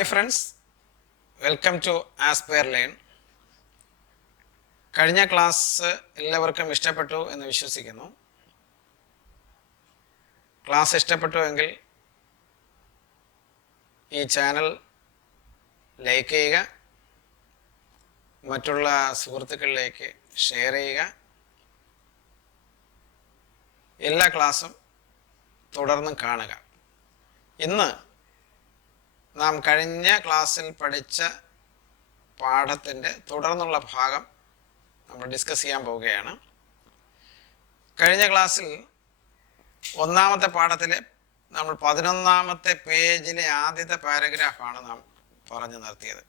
Hi friends, welcome to Aspire Learn. കഴിഞ്ഞ class എല്ലാവർക്കും ഇഷ്ടപ്പെട്ടു എന്ന് വിശ്വസിക്കുന്നു. ക്ലാസ് ഇഷ്ടപ്പെട്ടുവെങ്കിൽ ഈ ചാനൽ ലൈക്ക് ചെയ്യുക, മറ്റുള്ള സുഹൃത്തുക്കളിലേക്ക് ഷെയർ ചെയ്യുക. എല്ലാ ക്ലാസ്സും തുടർന്നും കാണുക. ഇന്ന് നാം കഴിഞ്ഞ ക്ലാസ്സിൽ പഠിച്ച പാഠത്തിൻ്റെ തുടർന്നുള്ള ഭാഗം നമ്മൾ ഡിസ്കസ് ചെയ്യാൻ പോവുകയാണ്. കഴിഞ്ഞ ക്ലാസ്സിൽ ഒന്നാമത്തെ പാഠത്തിലെ നമ്മൾ 11ാമത്തെ പേജിലെ ആദ്യത്തെ പാരഗ്രാഫാണ് നാം പറഞ്ഞു നിർത്തിയത്.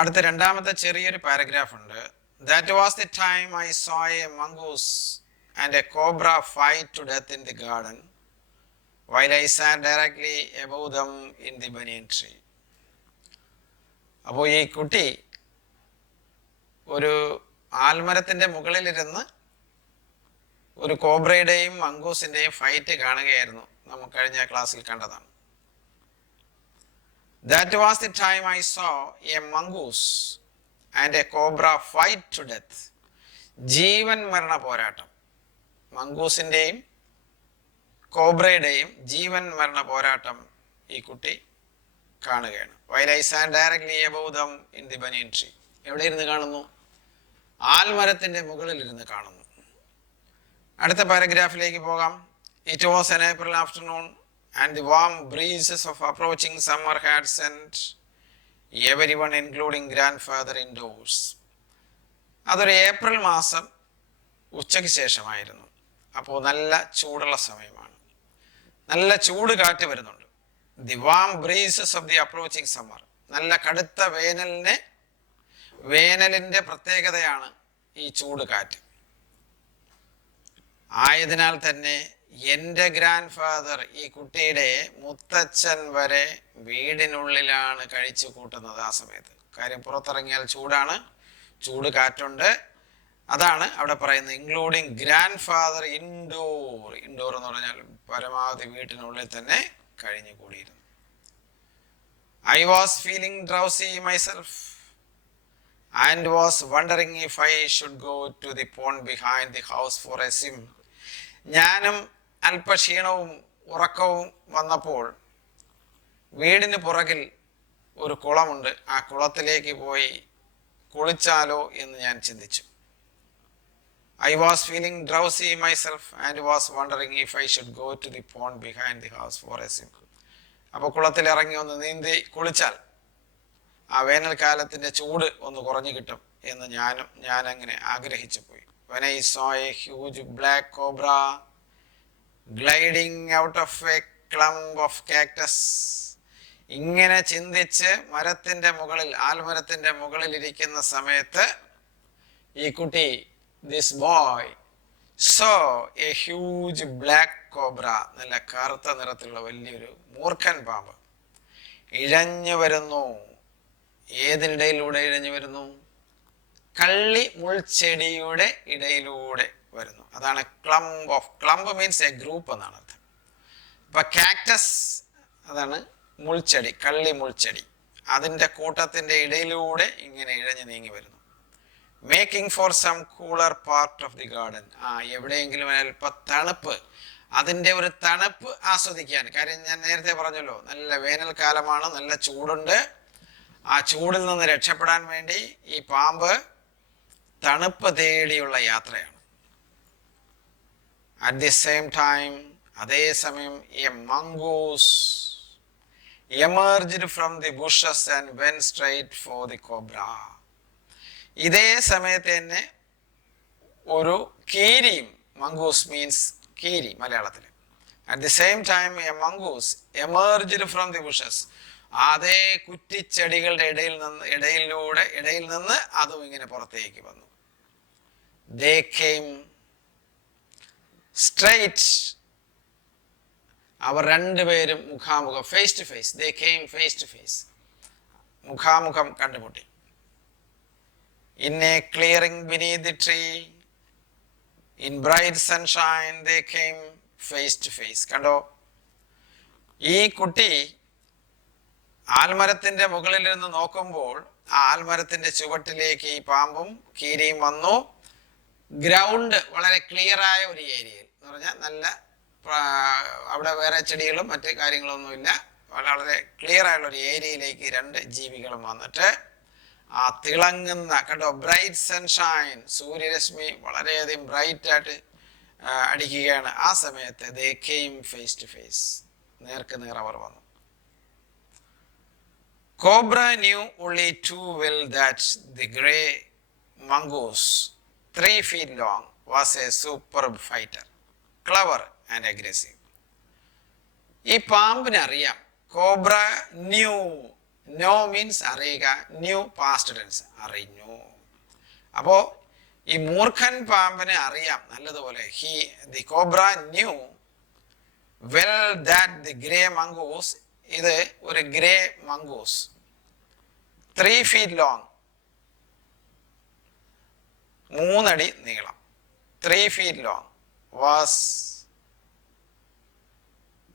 അടുത്ത രണ്ടാമത്തെ ചെറിയൊരു പാരഗ്രാഫ് ഉണ്ട്. That was the time I saw a mongoose and a cobra fight to death in the garden while I sat directly above them in the banyan tree. അപ്പോൾ ഈ കുട്ടി ഒരു ആൽമരത്തിൻ്റെ മുകളിലിരുന്ന് ഒരു കോബ്രയുടെയും മംഗൂസിൻ്റെയും ഫൈറ്റ് കാണുകയായിരുന്നു. നമ്മൾ കഴിഞ്ഞ ക്ലാസ്സിൽ കണ്ടതാണ്. That was the time I saw a mongoose and a cobra fight to death. ജീവൻ മരണ പോരാട്ടം, മംഗൂസിൻ്റെയും കോബ്രയുടെയും ജീവൻ മരണ പോരാട്ടം ഈ കുട്ടി കാണുകയാണ്. While I sat directly above them in the banyan tree. എവിടെ ഇരുന്ന് കാണുന്നു? ആൽമരത്തിൻ്റെ മുകളിലിരുന്ന് കാണുന്നു. അടുത്ത പാരഗ്രാഫിലേക്ക് പോകാം. It was an April afternoon and the warm breezes of approaching summer had sent everyone including grandfather indoors. അതൊരു ഏപ്രിൽ മാസം ഉച്ചയ്ക്ക് ശേഷമായിരുന്നു. അപ്പോൾ നല്ല ചൂടുള്ള സമയമാണ്. നല്ല ചൂട് കാറ്റ് വരുന്നുണ്ട്. The warm breezes of the approaching summer. നല്ല കടുത്ത വേനലിൻ്റെ പ്രത്യേകതയാണ് ഈ ചൂട് കാറ്റ്. ആയതിനാൽ തന്നെ എൻ്റെ ഗ്രാൻഡ് ഫാദർ, ഈ കുട്ടിയുടെ മുത്തച്ഛൻ വരെ വീടിനുള്ളിലാണ് കഴിച്ചു കൂട്ടുന്നത് ആ സമയത്ത്. കാര്യം പുറത്തിറങ്ങിയാൽ ചൂടാണ്, ചൂട് കാറ്റുണ്ട്. അതാണ് അവിടെ പറയുന്നത് including grandfather indoor. Indoor എന്ന് പറഞ്ഞാൽ പരമാവധി വീട്ടിനുള്ളിൽ തന്നെ കഴിഞ്ഞു കൂടിയിരുന്നു. I was feeling drowsy myself and was wondering if I should go to the pond behind the house for a swim. ഞാനും അല്പക്ഷീണവും ഉറക്കവും വന്നപ്പോൾ വീടിന് പുറകിൽ ഒരു കുളമുണ്ട്, ആ കുളത്തിലേക്ക് പോയി കുളിച്ചാലോ എന്ന് ഞാൻ ചിന്തിച്ചു. I was feeling drowsy myself and was wondering if I should go to the pond behind the house for a swim. അപ്പോൾ കുളത്തിൽ ഇറങ്ങി ഒന്ന് നീന്തി കുളിച്ചാൽ ആ വേനൽക്കാലത്തിൻ്റെ ചൂട് ഒന്ന് കുറഞ്ഞു കിട്ടും എന്ന് ഞാൻ അങ്ങനെ ആഗ്രഹിച്ചു പോയി. When I saw a huge black cobra gliding out of a clump of cactus. ഇങ്ങനെ ചിന്തിച്ച് ആൽമരത്തിൻ്റെ മുകളിൽ ഇരിക്കുന്ന സമയത്ത് ഈ കുട്ടി, this boy saw a huge black cobra, നല്ല കറുത്ത നിറത്തിലുള്ള വലിയൊരു മൂർഖൻ പാമ്പ് ഇഴഞ്ഞു വരുന്നു. ഏതിനിടയിലൂടെ ഇഴഞ്ഞു വരുന്നു? കള്ളി മുൾച്ചെടിയുടെ ഇടയിലൂടെ വരുന്നു. അതാണ് ക്ലംബ് മീൻസ് എ ഗ്രൂപ്പ് എന്നാണ് അർത്ഥം. അപ്പൊ കാക്ടസ് അതാണ് മുൾച്ചെടി, കള്ളി മുൾച്ചെടി. അതിൻ്റെ കൂട്ടത്തിൻ്റെ ഇടയിലൂടെ ഇങ്ങനെ ഇഴഞ്ഞു നീങ്ങി വരുന്നു. Making for some cooler part of the garden. എവിടെയെങ്കിലും അല്പം തണുപ്പ്, അതിൻ്റെ ഒരു തണുപ്പ് ആസ്വദിക്കാൻ. കാര്യം ഞാൻ നേരത്തെ പറഞ്ഞല്ലോ, നല്ല വേനൽക്കാലമാണ്, നല്ല ചൂടുണ്ട്. ആ ചൂടിൽ നിന്ന് രക്ഷപ്പെടാൻ വേണ്ടി ഈ പാമ്പ് തണുപ്പ് തേടിയുള്ള യാത്രയാണ്. അറ്റ് ദി സെയിം ടൈം, അതേസമയം, A mongoose emerged from the bushes and went straight for the cobra. ഇതേ സമയത്ത് തന്നെ ഒരു കീരിയും, മംഗൂസ് മീൻസ് കീരി മലയാളത്തിൽ. At the same time A mongoose emerged from the bushes. അതേ കുറ്റിച്ചെടികളുടെ ഇടയിൽ നിന്ന് അതും ഇങ്ങനെ പുറത്തേക്ക് വന്നു. They came straight. അവർ രണ്ടുപേരും മുഖാമുഖം, face to face. They came face to face. മുഖാമുഖം കണ്ടുമുട്ടി. In a clearing beneath the tree, in bright sunshine, they came face to face. കണ്ടോ, ഈ കുട്ടി ആൽമരത്തിന്റെ മുകളിൽ നിന്ന് നോക്കുമ്പോൾ ആ ആൽമരത്തിന്റെ ചുവട്ടിലേക്ക് ഈ പാമ്പും കീരിയും വന്നു. ഗ്രൗണ്ട് വളരെ ക്ലിയർ ആയ ഒരു ഏരിയയിൽ എന്ന് പറഞ്ഞാൽ നല്ല അവിടെ വേറെ ചെടികളും മറ്റ് കാര്യങ്ങളൊന്നുമില്ല, വളരെ ക്ലിയർ ആയുള്ള ഒരു ഏരിയയിലേക്ക് രണ്ട് ജീവികളും വന്നിട്ട് ആ തിളങ്ങുന്ന കണ്ടോ ബ്രൈറ്റ് സൺഷൈൻ, സൂര്യരശ്മി വളരെയധികം ബ്രൈറ്റ് ആയിട്ട് അടിക്കുകയാണ്. ആ സമയത്ത് they came face to face, നേർക്ക് നേർ അവർ വന്നു. Cobra knew only too well that the grey mongoose, 3 feet long, was a superb fighter, clever and aggressive. ഈ പാമ്പിനെ അറിയാം. കോബ്ര ന്യൂ, നോ മീൻസ് അറിയുക, ന്യൂ പാസ്റ്റ് ടെൻസ്, അറിഞ്ഞു. അപ്പോ ഈ മൂർഖൻ പാമ്പിനെ അറിയാം നല്ലതുപോലെ. The cobra new well that the grey mongoose, ഇത് ഒരു ഗ്രേ മംഗൂസ്, 3 feet ലോങ്, 3 അടി നീളം, 3 feet long, was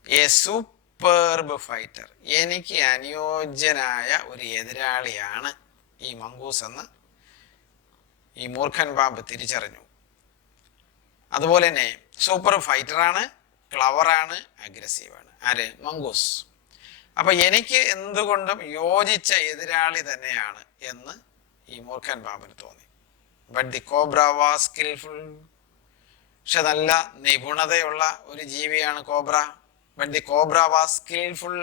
A superb fighter. എനിക്ക് അനുയോജ്യനായ ഒരു എതിരാളിയാണ് ഈ മംഗൂസ് എന്ന് ഈ മൂർഖൻ പാമ്പ് തിരിച്ചറിഞ്ഞു. അതുപോലെ തന്നെ സൂപ്പർ ഫൈറ്ററാണ്, ക്ലവറാണ്, അഗ്രസീവാണ്. ആര്? മംഗൂസ്. അപ്പൊ എനിക്ക് എന്തുകൊണ്ടും യോജിച്ച എതിരാളി തന്നെയാണ് എന്ന് ഈ മൂർഖൻ പാമ്പിന് തോന്നി. But the cobra was skilful, പക്ഷെ നല്ല നിപുണതയുള്ള ഒരു ജീവിയാണ് cobra. But the cobra was skilful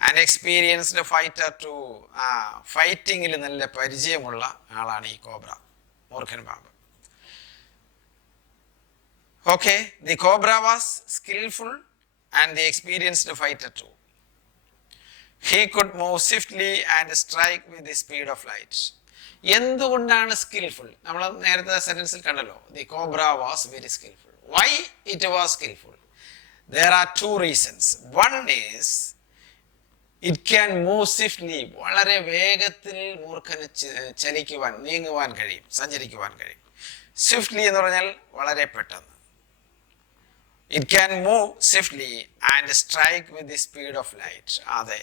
and experienced fighter too. ഫൈറ്റിങ്ങിൽ നല്ല പരിചയമുള്ള ആളാണ് ഈ കോബ്ര, മൂർഖൻ പാമ്പ്. Okay, the cobra was skilful and the experienced fighter too. He could move swiftly and strike with the speed of light. എന്തുകൊണ്ടാണ് skilful? നമ്മൾ നേരത്തെ സെന്റൻസിൽ കണ്ടല്ലോ, the cobra was very skilful. Why it was skilful? There are 2 reasons. One is it can move swiftly. വളരെ വേഗത്തിൽ മൂർഖന് ചലിക്കുവാൻ, നീങ്ങുവാൻ കഴിയും, സഞ്ചരിക്കുവാൻ കഴിയും. Swiftly എന്ന് പറഞ്ഞാൽ വളരെ പെട്ടെന്ന്. It can move swiftly and strike with the speed of light. അതെ,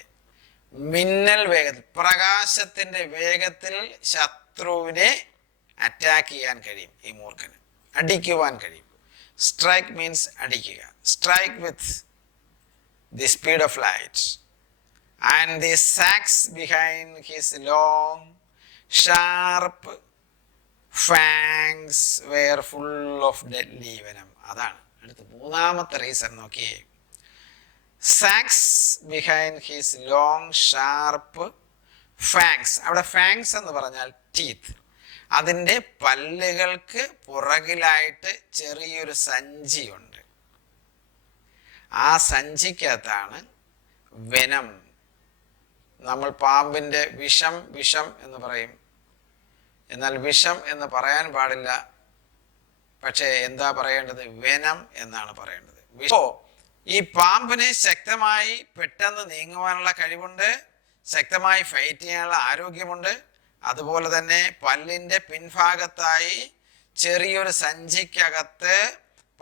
മിന്നൽ വേഗത്തിൽ, പ്രകാശത്തിന്റെ വേഗത്തിൽ ശത്രുവിനെ അറ്റാക്ക് ചെയ്യാൻ കഴിയും ഈ മൂർഖന്, അടിക്കുവാൻ കഴിയും. സ്ട്രൈക്ക് മീൻസ് അടിക്കുക. Strike with the speed of light. And the sacs behind his long sharp fangs were full of deadly venom. അതാണ് അടുത്ത മൂന്നാമത്തെ റീസൺ. നോക്കിയേ, sacs behind his long sharp fangs. അവിടെ ഫാങ്സ് എന്ന് പറഞ്ഞാൽ ടീത്ത്. അതിൻ്റെ പല്ലുകൾക്ക് പുറകിലായിട്ട് ചെറിയൊരു സഞ്ചിയുണ്ട്. ആ സഞ്ചിക്കകത്താണ് വെനം. നമ്മൾ പാമ്പിൻ്റെ വിഷം എന്ന് പറയും, എന്നാൽ വിഷം എന്ന് പറയാൻ പാടില്ല. പക്ഷേ എന്താ പറയേണ്ടത്? വെനം എന്നാണ് പറയേണ്ടത്. ഈ പാമ്പിന് ശക്തമായി പെട്ടെന്ന് നീങ്ങുവാനുള്ള കഴിവുണ്ട്, ശക്തമായി ഫൈറ്റ് ചെയ്യാനുള്ള ആരോഗ്യമുണ്ട്. അതുപോലെ തന്നെ പല്ലിൻ്റെ പിൻഭാഗത്തായി ചെറിയൊരു സഞ്ചിക്കകത്ത്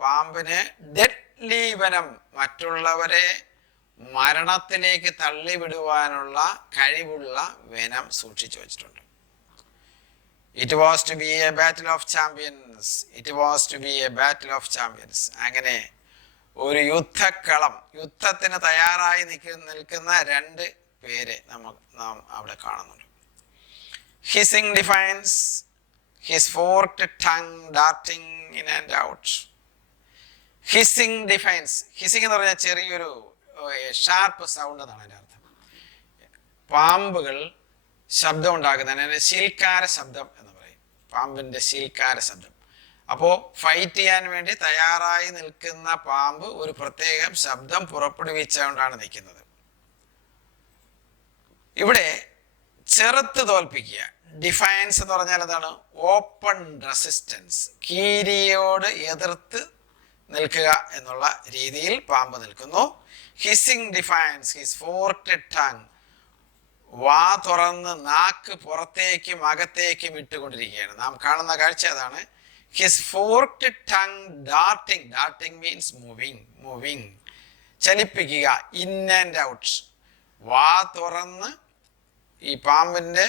പാമ്പിന് ഡെഡ്ലി വെനം, മറ്റുള്ളവരെ മരണത്തിലേക്ക് തള്ളിവിടുവാനുള്ള കഴിവുള്ള വെനം സൂക്ഷിച്ചു വച്ചിട്ടുണ്ട്. It was to be a battle of champions. It was to be a battle of champions. അങ്ങനെ ഒരു യുദ്ധക്കളം, യുദ്ധത്തിന് തയ്യാറായി നിൽക്കുന്ന 2 പേരെ നാം അവിടെ കാണുന്നുണ്ട്. Hissing defiance, his forked tongue darting in and out. Hissing defiance. Hissing എന്ന് പറഞ്ഞാൽ ചെറിയൊരു ഷാർപ്പ് സൗണ്ട് എന്നാണ് അതിൻ്റെ അർത്ഥം. പാമ്പുകൾ ശബ്ദം ഉണ്ടാക്കുന്നതിന് ശീൽക്കാര ശബ്ദം എന്ന് പറയും, പാമ്പിൻ്റെ ശീൽക്കാര ശബ്ദം. അപ്പോൾ ഫൈറ്റ് ചെയ്യാൻ വേണ്ടി തയ്യാറായി നിൽക്കുന്ന പാമ്പ് ഒരു പ്രത്യേകം ശബ്ദം പുറപ്പെടുവിച്ചുകൊണ്ടാണ് നിൽക്കുന്നത്. ഇവിടെ ചെറുത്ത് തോൽപ്പിക്കുക. ഡിഫയൻസ് എന്ന് പറഞ്ഞാൽ എന്താണ്? Open resistance. കീരിയോട് എതിർത്ത് നിൽക്കുക എന്നുള്ള രീതിയിൽ പാമ്പ് നിൽക്കുന്നു. ഹിസിങ് ഡിഫയൻസ്, ഹിസ് ഫോർക്ഡ് ടങ്, വാ തുറന്ന് നാക്ക് പുറത്തേക്കും അകത്തേക്കും ഇട്ടുകൊണ്ടിരിക്കുകയാണ്. നാം കാണുന്ന കാഴ്ച അതാണ്. His forked tongue darting. Darting means moving, ചലിപ്പിക്കുക. ഇൻ ആൻഡ് ഔട്ട്, വാ തുറന്ന് ഈ പാമ്പിൻ്റെ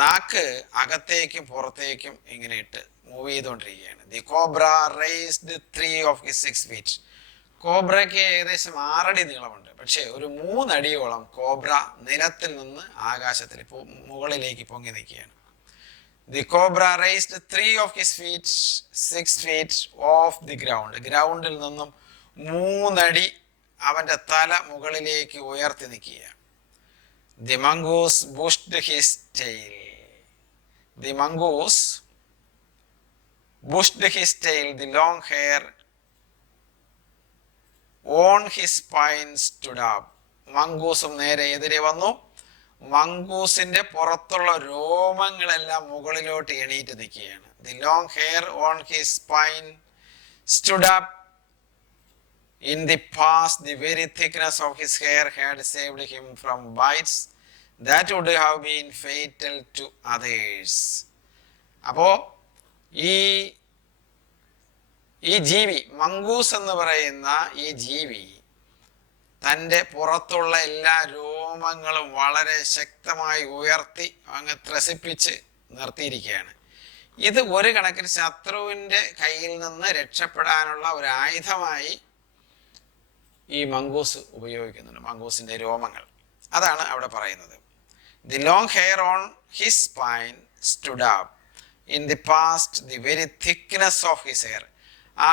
നാക്ക് അകത്തേക്കും പുറത്തേക്കും ഇങ്ങനെ ഇട്ട് മൂവ് ചെയ്തുകൊണ്ടിരിക്കുകയാണ്. The cobra raised 3 of his 6 feet. കോബ്രയ്ക്ക് ഏകദേശം 6 അടി നീളമുണ്ട്. പക്ഷേ ഒരു 3 അടിയോളം കോബ്ര നിലത്തിൽ നിന്ന് ആകാശത്തിൽ മുകളിലേക്ക് പൊങ്ങി നിൽക്കുകയാണ്. The cobra raised 3 of his feet 6 feet of the ground. ഗ്രൗണ്ടിൽ നിന്നും 3 അടി അവൻ്റെ തല മുകളിലേക്ക് ഉയർത്തി നിൽക്കുകയാണ്. The mongoose bushed his tail. The mongoose bushed his tail. The long hair on his spine stood up. മംഗൂസും നേരെ എതിരെ വന്നു. മംഗൂസിന്റെ പുറത്തുള്ള രോമങ്ങളെല്ലാം മുകളിലോട്ട് എണീറ്റ് നിൽക്കുകയാണ്. The long hair on his spine stood up. In the past, the very thickness of his hair had saved him from bites that would have been fatal to others. അപ്പോൾ ഈ ജീവി, മംഗൂസ് എന്ന് പറയുന്ന ഈ ജീവി തൻ്റെ പുറത്തുള്ള എല്ലാ രോമങ്ങളും വളരെ ശക്തമായി ഉയർത്തി അങ്ങ് ത്രസിപ്പിച്ച് നിർത്തിയിരിക്കുകയാണ്. ഇത് ഒരു കണക്കിന് ശത്രുവിൻ്റെ കയ്യിൽ നിന്ന് രക്ഷപ്പെടാനുള്ള ഒരു ആയുധമായി ഈ മംഗൂസ് ഉപയോഗിക്കുന്നുണ്ട്. മംഗൂസിന്റെ രോമങ്ങൾ, അതാണ് അവിടെ പറയുന്നത്. The long hair on his spine stood up. In the past the very thickness of his hair, ആ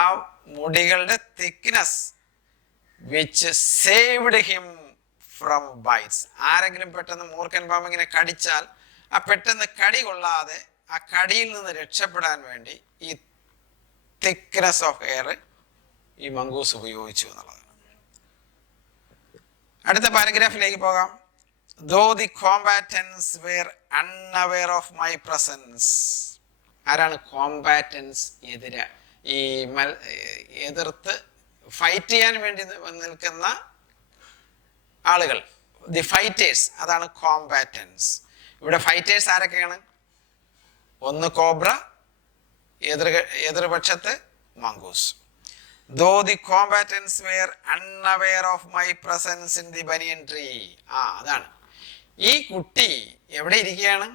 മുടികളുടെ thickness which saved him from bites. ആരെങ്കിലും പെട്ടെന്ന് മൂർഖൻ പാമ്പ് ഇങ്ങനെ കടിച്ചാൽ ആ പെട്ടെന്ന് കടി കൊള്ളാതെ ആ കടിയിൽ നിന്ന് രക്ഷപ്പെടാൻ വേണ്ടി ഈ തിക്നെസ് ഓഫ് ഹെയർ ഈ മംഗൂസ് ഉപയോഗിച്ചു എന്നുള്ളതാണ്. അടുത്ത പാരഗ്രാഫിലേക്ക് പോകാം. Though the combatants were unaware of my presence. ആരാണ് കോംബാറ്റൻസ്? എതിർത്ത് ഫൈറ്റ് ചെയ്യാൻ വേണ്ടി നിൽക്കുന്ന ആളുകൾ, ദി ഫൈറ്റേഴ്സ്, അതാണ് കോംബാറ്റൻസ്. ഇവിടെ ഫൈറ്റേഴ്സ് ആരൊക്കെയാണ്? ഒന്ന് കോബ്ര, എതിർപക്ഷത്ത് mongoose. Though the combatants were unaware of my presence in the banyan tree. അതാണ് ഈ കുട്ടി എവിടെ ഇരിക്കുകയാണ്?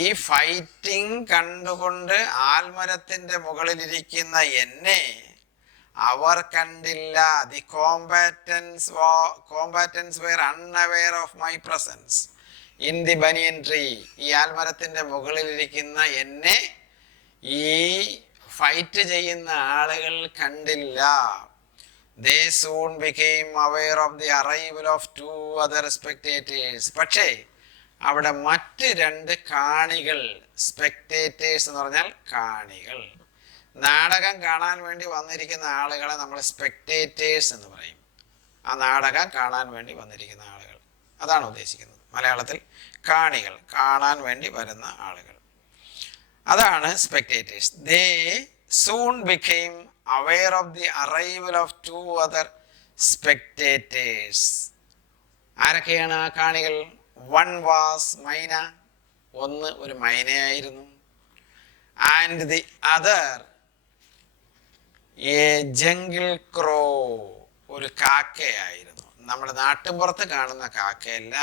ഈ ഫൈറ്റിംഗ് കണ്ടുകൊണ്ട് ആൽമരത്തിന്റെ മുകളിലിരിക്കുന്ന എന്നെ അവർ കണ്ടില്ല. The combatants were unaware of my presence in the banyan tree. ഈ ആൽമരത്തിന്റെ മുകളിലിരിക്കുന്ന എന്നെ ഈ ഫൈറ്റ് ചെയ്യുന്ന ആളുകൾ കണ്ടില്ല. They soon became aware of the arrival of 2 other spectators. പക്ഷേ അവിടെ മറ്റ് 2 കാണികൾ, സ്പെക്ടേറ്റേഴ്സ് എന്ന് പറഞ്ഞാൽ കാണികൾ, നാടകം കാണാൻ വേണ്ടി വന്നിരിക്കുന്ന ആളുകളെ നമ്മൾ സ്പെക്ടേറ്റേഴ്സ് എന്ന് പറയും. ആ നാടകം കാണാൻ വേണ്ടി വന്നിരിക്കുന്ന ആളുകൾ, അതാണ് ഉദ്ദേശിക്കുന്നത്. മലയാളത്തിൽ കാണികൾ, കാണാൻ വേണ്ടി വരുന്ന ആളുകൾ, അതാണ് spectators. They soon became aware of the arrival of 2 other spectators. ആരൊക്കെയാണ് ആ കാണികൾ? One was മൈന, ഒന്ന് ഒരു മൈനയായിരുന്നു. And the other a jungle crow, ഒരു കാക്കയായിരുന്നു. നമ്മുടെ നാട്ടിൻപുറത്ത് കാണുന്ന കാക്കയല്ല,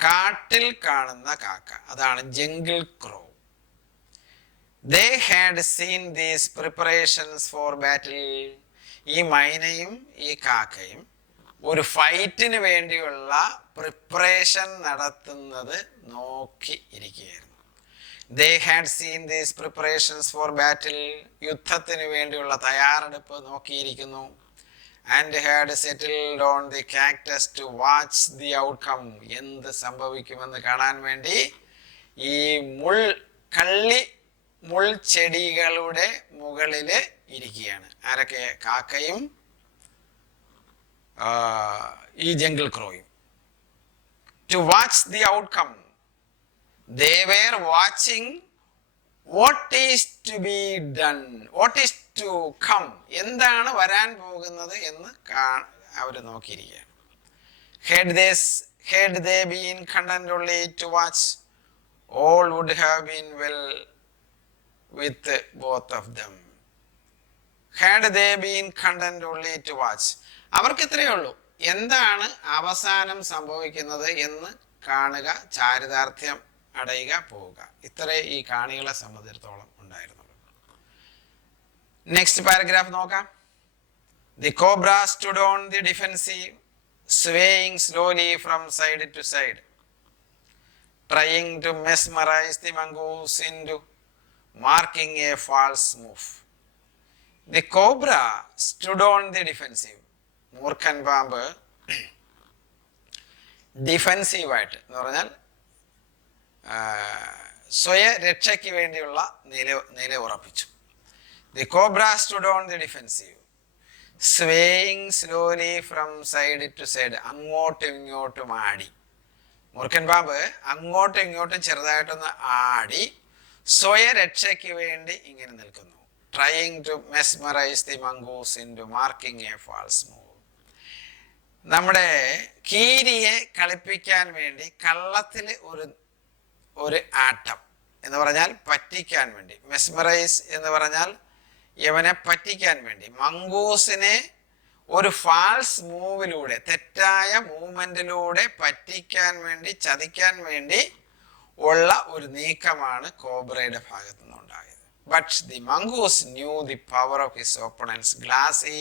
കാട്ടിൽ കാണുന്ന കാക്ക, അതാണ് jungle crow. They had seen these preparations for battle. ഈ മൈനയും ഈ കാക്കയും ഒരു ഫൈറ്റിന് വേണ്ടിയുള്ള പ്രിപ്പറേഷൻ നടത്തുന്നത് നോക്കി ഇരിക്കുകയായിരുന്നു. They had seen these preparations for battle. യുദ്ധത്തിന് വേണ്ടിയുള്ള തയ്യാറെടുപ്പ് നോക്കിയിരിക്കുന്നു. And had settled on the cactus to watch the outcome. എന്ത് സംഭവിക്കുമെന്ന് കാണാൻ വേണ്ടി ഈ മുൾച്ചെടികളുടെ മുകളിൽ ഇരിക്കുകയാണ്. ആരൊക്കെ? കാക്കയും ഈ jungle ക്രോയും. To watch the outcome. They were watching what is to be done, what is to come. എന്താണ് വരാൻ പോകുന്നത് എന്ന് അവർ നോക്കിയിരിക്കുകയാണ്. Had they been content only to watch, all would have been well with both of them. Had they been content only to watch. അവർക്ക് ഇത്രയേ ഉള്ളൂ, എന്താണ് അവസാനം സംഭവിക്കുന്നത് എന്ന് കാണുക, ചാരിതാർത്ഥ്യം അടയുക, പോവുക. ഇത്രേ ഈ കാണികളെ സംബന്ധിച്ചിടത്തോളം ഉണ്ടായിരുന്നുള്ളൂ. നെക്സ്റ്റ് പാരഗ്രാഫ് നോക്കാം. The cobra stood on the defensive, swaying slowly from side to side, trying to mesmerize the mongoose into marking a false move. The cobra stood on the defensive. മൂർഖൻ പാമ്പ് ഡിഫെൻസീവായിട്ട് എന്ന് പറഞ്ഞാൽ സ്വയരക്ഷയ്ക്ക് വേണ്ടിയുള്ള നില ഉറപ്പിച്ചു. The cobra stood on the defensive, swaying slowly from side to side. അങ്ങോട്ടും ഇങ്ങോട്ടും ആടി. മൂർഖൻ പാമ്പ് അങ്ങോട്ടും ഇങ്ങോട്ടും ചെറുതായിട്ടൊന്ന് ആടി സ്വയരക്ഷയ്ക്ക് വേണ്ടി ഇങ്ങനെ നിൽക്കുന്നു. Trying to mesmerise the mongoose into marking a false move. നമ്മുടെ കീരിയെ കളിപ്പിക്കാൻ വേണ്ടി കള്ളത്തിൽ ഒരു ആട്ടം എന്ന് പറഞ്ഞാൽ പറ്റിക്കാൻ വേണ്ടി. മെസ്മറൈസ് എന്ന് പറഞ്ഞാൽ യവനെ പറ്റിക്കാൻ വേണ്ടി. മംഗൂസിനെ ഒരു ഫാൾസ് മൂവിലൂടെ, തെറ്റായ മൂവ്മെന്റിലൂടെ പറ്റിക്കാൻ വേണ്ടി, ചതിക്കാൻ വേണ്ടി ഉള്ള ഒരു നീക്കമാണ് കോബ്രയുടെ ഭാഗത്തു നിന്നുണ്ടായത്. But the mongoose knew the power of his opponent's glassy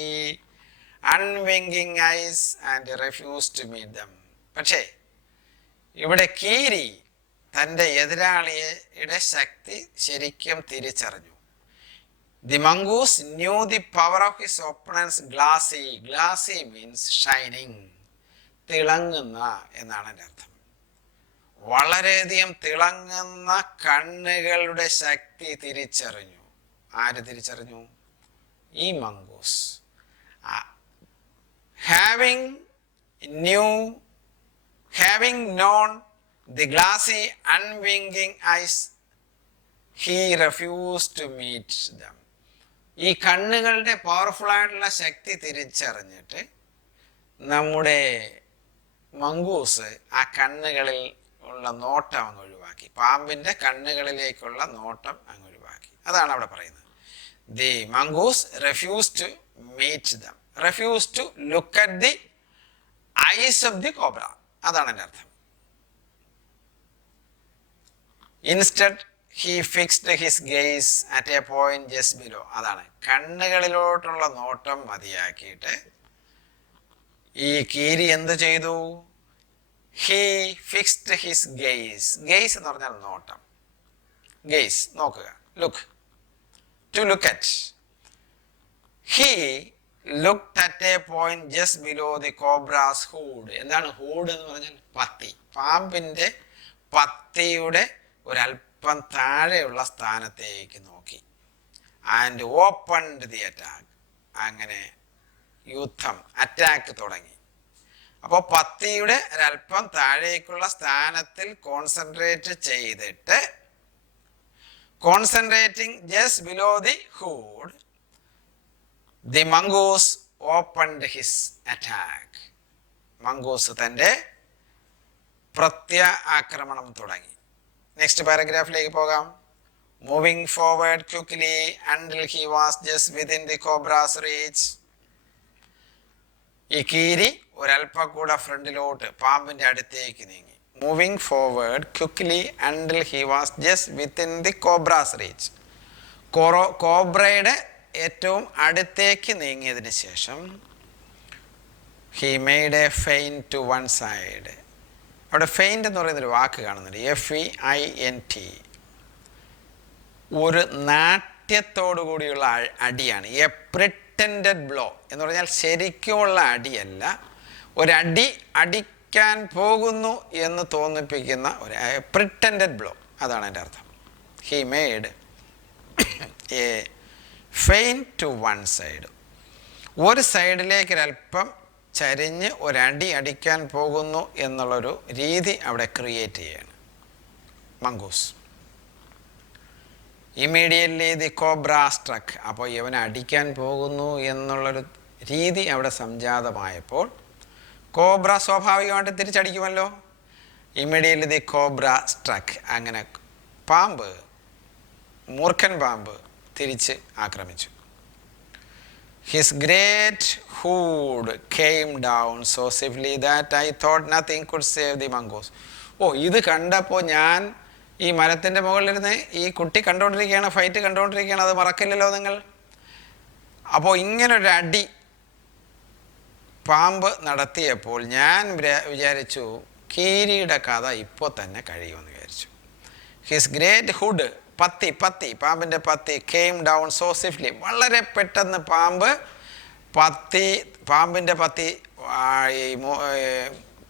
unwinking eyes and refused to meet them. പക്ഷേ ഇവിടെ കീരി തൻ്റെ എതിരാളിയുടെ ശക്തി ശരിക്കും തിരിച്ചറിഞ്ഞു. The mongoose knew the power of his opponent's glassy. Glassy means shining, തിളങ്ങുന്ന എന്നാണ് എൻ്റെ അർത്ഥം. വളരെയധികം തിളങ്ങുന്ന കണ്ണുകളുടെ ശക്തി തിരിച്ചറിഞ്ഞു. ആര് തിരിച്ചറിഞ്ഞു? ഈ mongoose. Having known the glassy, unwinking eyes, he refused to meet them. ഈ കണ്ണുകളുടെ പവർഫുൾ ആയിട്ടുള്ള ശക്തി തിരിച്ചറിഞ്ഞിട്ട് നമ്മുടെ മംഗൂസ് ആ കണ്ണുകളിൽ ഉള്ള നോട്ടം അങ്ങ് ഒഴിവാക്കി. പാമ്പിൻ്റെ കണ്ണുകളിലേക്കുള്ള നോട്ടം അങ്ങ് ഒഴിവാക്കി. അതാണ് അവിടെ പറയുന്നത്. The mongoose refused to meet them. Refused to look at the eyes of the cobra. അതാണ് എൻ്റെ അർത്ഥം. Instead, he fixed his gaze at a point just below. അതാണ്, കണ്ണുകളിലോട്ടുള്ള നോട്ടം മതിയാക്കിയിട്ട് ഈ കീരി എന്ത് ചെയ്തു? He fixed his gaze. Gaze എന്ന് പറഞ്ഞാൽ നോട്ടം. Gaze, നോക്കുക. Look. To look at. He looked at a point just below the cobra's hood. എന്താണ് hood എന്ന് പറഞ്ഞാൽ? പത്തി. പാമ്പിൻ്റെ പത്തിയുടെ ഒരല്പം താഴെയുള്ള സ്ഥാനത്തേക്ക് നോക്കി. And opened the attack. അങ്ങനെ യുദ്ധം, അറ്റാക്ക് തുടങ്ങി. അപ്പോൾ പത്തിയുടെ ഒരല്പം താഴേക്കുള്ള സ്ഥാനത്തിൽ കോൺസെൻട്രേറ്റ് ചെയ്തിട്ട്, concentrating just below the hood, the mongoose opened his attack. Mongoose തൻ്റെ പ്രത്യാക്രമണം തുടങ്ങി. നെക്സ്റ്റ് പാരഗ്രാഫിലേക്ക് പോകാം. Moving forward quickly until he was just within the cobra's reach. ഈ കീരി ഒരല്പം കൂടെ ഫ്രണ്ടിലോട്ട് പാമ്പിൻ്റെ അടുത്തേക്ക് നീങ്ങി. Moving forward quickly until he was just within the cobra's reach. കോബ്രയുടെ ഏറ്റവും അടുത്തേക്ക് നീങ്ങിയതിന് ശേഷം he made a feint to one side. അവിടെ ഫെയിൻറ്റ് എന്ന് പറയുന്നൊരു വാക്ക് കാണുന്നുണ്ട്. FEINT. ഒരു നാട്യത്തോടു കൂടിയുള്ള അടിയാണ്. എ പ്രിറ്റൻഡഡ് ബ്ലോ എന്ന് പറഞ്ഞാൽ ശരിക്കുമുള്ള അടിയല്ല, ഒരടി അടിക്കാൻ പോകുന്നു എന്ന് തോന്നിപ്പിക്കുന്ന ഒരു പ്രിറ്റൻഡഡ് ബ്ലോ. അതാണ് എൻ്റെ അർത്ഥം. He made a feint to one side. ഒരു സൈഡിലേക്ക് ഒരല്പം ചരിഞ്ഞ് ഒരടി അടിക്കാൻ പോകുന്നു എന്നുള്ളൊരു രീതി അവിടെ ക്രിയേറ്റ് ചെയ്യാണ് മംഗൂസ്. Immediately the cobra സ്ട്രക്ക്. അപ്പോൾ ഇവനെ അടിക്കാൻ പോകുന്നു എന്നുള്ളൊരു രീതി അവിടെ സംജാതമായപ്പോൾ കോബ്ര സ്വാഭാവികമായിട്ട് തിരിച്ചടിക്കുമല്ലോ. Immediately the cobra struck. അങ്ങനെ പാമ്പ്, മൂർഖൻ പാമ്പ് തിരിച്ച് ആക്രമിച്ചു. His great hood came down so swiftly that I thought nothing could save the mongoose. ഓ, ഇത് കണ്ടപ്പോൾ ഞാൻ ഈ മരത്തിൻ്റെ മുകളിലിരുന്ന് ഈ കുട്ടി കണ്ടുകൊണ്ടിരിക്കുകയാണ്, ഫൈറ്റ് കണ്ടുകൊണ്ടിരിക്കുകയാണ്, അത് മറക്കില്ലല്ലോ നിങ്ങൾ. അപ്പോൾ ഇങ്ങനൊരു അടി പാമ്പ് നടത്തിയപ്പോൾ ഞാൻ വിചാരിച്ചു കീരിയുടെ കഥ ഇപ്പോൾ തന്നെ കഴിയുമെന്ന് വിചാരിച്ചു. ഹിസ് ഗ്രേറ്റ് ഹുഡ്, പത്തി പാമ്പിൻ്റെ പത്തി, കെയിം ഡൗൺ സോ സ്വിഫ്റ്റ്ലി, വളരെ പെട്ടെന്ന് പാമ്പിൻ്റെ പത്തി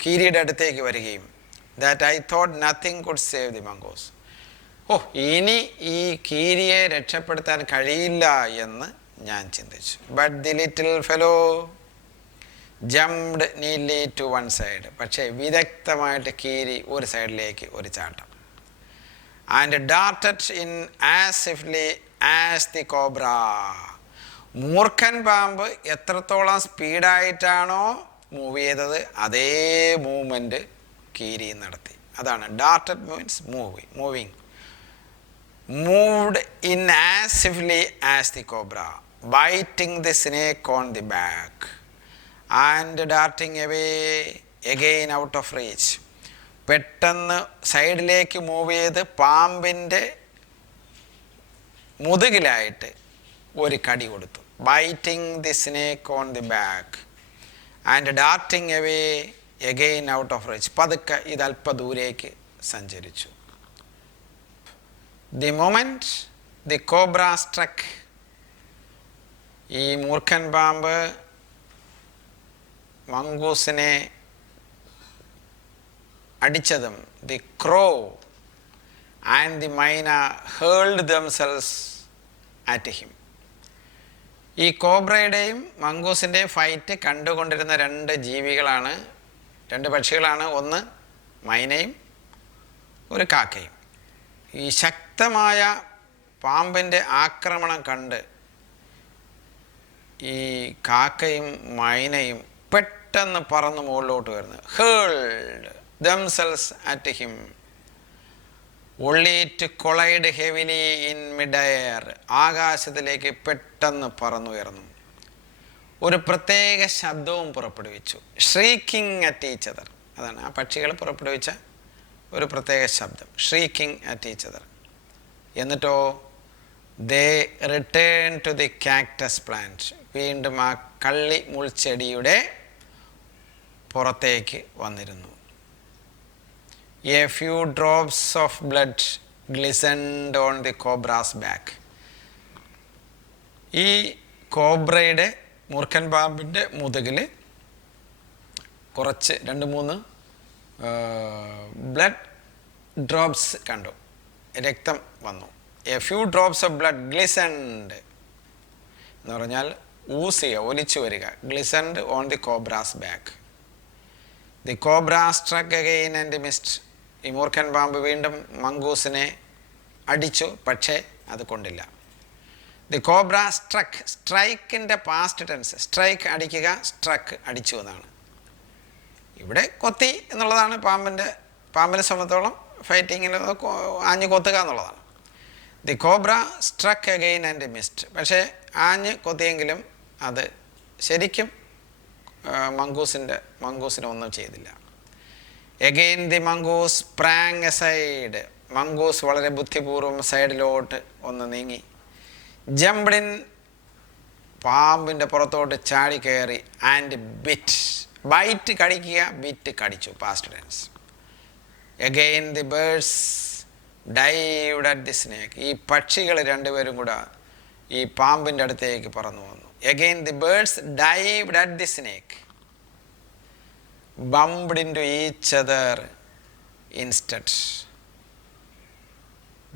കീരിയുടെ അടുത്തേക്ക് വരികയും that I thought nothing could save the mongoose. ഓ, ഇനി ഈ കീരിയെ രക്ഷപ്പെടുത്താൻ കഴിയില്ല എന്ന് ഞാൻ ചിന്തിച്ചു. But the little fellow jumped neatly to one side, പക്ഷേ വിദഗ്ധമായിട്ട് കീരി ഒരു സൈഡിലേക്ക് ഒരു ചാട്ടം. And darted in as swiftly as the cobra. മൂർഖൻ പാമ്പ് എത്രത്തോളം സ്പീഡായിട്ടാണോ മൂവ് ചെയ്തത് അതേ മൂവ്മെൻറ്റ് കീരി നടത്തി. അതാണ് darted means moving. Moved in as swiftly as the cobra, biting the snake on the back and darting away again out of reach. പെട്ടെന്ന് സൈഡിലേക്ക് മൂവ് ചെയ്ത് പാമ്പിൻ്റെ മുതുകിലായിട്ട് ഒരു കടി കൊടുത്തു. Biting the snake on the back and darting away again out of reach. പതുക്കെ ഇത് അല്പ ദൂരേക്ക് സഞ്ചരിച്ചു. The moment the cobra struck, ഈ മൂർഖൻ പാമ്പ് മംഗൂസിനെ അടിച്ചതും the crow and the myna hurled themselves at him. ഈ കോബ്രയുടെയും മംഗൂസിൻ്റെയും ഫൈറ്റ് കണ്ടുകൊണ്ടിരുന്ന രണ്ട് പക്ഷികളാണ്, ഒന്ന് മൈനയും ഒരു കാക്കയും. ഈ ശക്തമായ പാമ്പിൻ്റെ ആക്രമണം കണ്ട് ഈ കാക്കയും മൈനയും പെട്ടെന്ന് പറന്ന് മുകളിലോട്ട് വരുന്നു. Hurled themselves at him only to collide heavily in mid-air. ആകാശത്തിലേക്ക് പെട്ടെന്ന് പറന്നുയർന്നു. ഒരു പ്രത്യേക ശബ്ദവും പുറപ്പെടുവിച്ചു. ഷ്രീക്കിംഗ് അറ്റ് ഈച്ച് അതർ, അതാണ് ആ പക്ഷികൾ പുറപ്പെടുവിച്ച ഒരു പ്രത്യേക ശബ്ദം, ഷ്രീക്കിംഗ് അറ്റ് ഈച്ച് അതർ. എന്നിട്ടോ they return to the cactus plant, വീണ്ടും ആ കള്ളി മുൾച്ചെടിയുടെ പുറത്തേക്ക് വന്നിരുന്നു. A few drops of blood glistened on the cobra's back. ഈ കോബ്രയുടെ മൂർഖൻ പാമ്പിൻ്റെ മുതുകിൽ കുറച്ച് 2-3 ബ്ലഡ് ഡ്രോപ്സ് കണ്ടു, രക്തം വന്നു. A few drops of blood glistened എന്ന് പറഞ്ഞാൽ ഒലിച്ചു വരിക. glistened on the cobra's back. The cobra struck again and missed. ഈ മൂർഖൻ പാമ്പ് വീണ്ടും മംഗൂസിനെ അടിച്ചു, പക്ഷേ അത് കൊണ്ടില്ല. ദി കോബ്ര സ്ട്രക്ക്, സ്ട്രൈക്കിൻ്റെ പാസ്റ്റ് ടെൻസ്, സ്ട്രൈക്ക് അടിക്കുക, സ്ട്രക്ക് അടിച്ചു എന്നാണ്. ഇവിടെ കൊത്തി എന്നുള്ളതാണ് പാമ്പിനെ സംബന്ധിച്ചോളം ഫൈറ്റിങ്ങിൽ ആഞ്ഞ് കൊത്തുക എന്നുള്ളതാണ്. The cobra സ്ട്രക്ക് again and missed, പക്ഷേ ആഞ്ഞ് കൊത്തിയെങ്കിലും അത് ശരിക്കും മംഗൂസിനൊന്നും ചെയ്തില്ല. Again the mongoose sprang aside, mongoose വളരെ ബുദ്ധിപൂർവ്വം സൈഡിലോട്ട് ഒന്ന് നീങ്ങി. ജംപ്ഡിൻ, പാമ്പിൻ്റെ പുറത്തോട്ട് ചാടി കയറി. ആൻഡ് ബിറ്റ്, ബൈറ്റ് കടിക്കുക, ബിറ്റ് കടിച്ചു, past tense. Again the birds dived at the snake, ഈ പക്ഷികൾ രണ്ടുപേരും കൂടെ ഈ പാമ്പിൻ്റെ അടുത്തേക്ക് പറന്നു വന്നു. Again the birds dived at the snake, bumped into each other instead.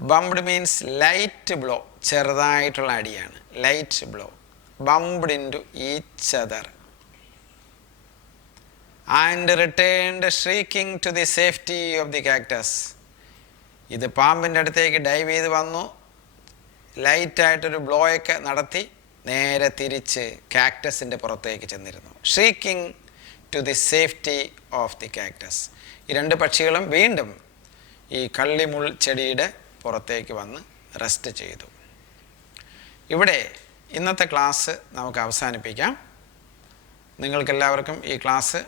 Bumped means light blow, ചെറുതായിട്ടുള്ള അടിയാണ്, light blow. bumped into each other and returned shrieking to the safety of the cactus. ഇത് പാമ്പിൻ്റെ അടുത്തേക്ക് dive ചെയ്ത് വന്നു, ലൈറ്റായിട്ടൊരു ബ്ലോയൊക്കെ നടത്തി നേരെ തിരിച്ച് കാക്ടസിൻ്റെ പുറത്തേക്ക് ചെന്നിരുന്നു. Shrieking to the safety of the cactus. ഈ രണ്ട് പക്ഷികളും വീണ്ടും ഈ കള്ളിമുൾ ചെടിയുടെ പുറത്തേക്ക് വന്ന് റെസ്റ്റ് ചെയ്തു. ഇവിടെ ഇന്നത്തെ ക്ലാസ് നമുക്ക് അവസാനിപ്പിക്കാം. നിങ്ങൾക്കെല്ലാവർക്കും ഈ ക്ലാസ്,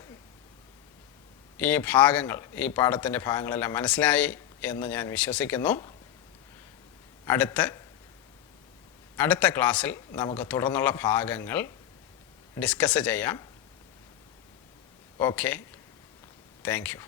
ഈ ഭാഗങ്ങൾ, ഈ പാഠത്തിൻ്റെ ഭാഗങ്ങളെല്ലാം മനസ്സിലായി എന്ന് ഞാൻ വിശ്വസിക്കുന്നു. അടുത്ത ക്ലാസ്സിൽ നമുക്ക് തുടർന്നുള്ള ഭാഗങ്ങൾ ഡിസ്കസ് ചെയ്യാം. Okay, thank you.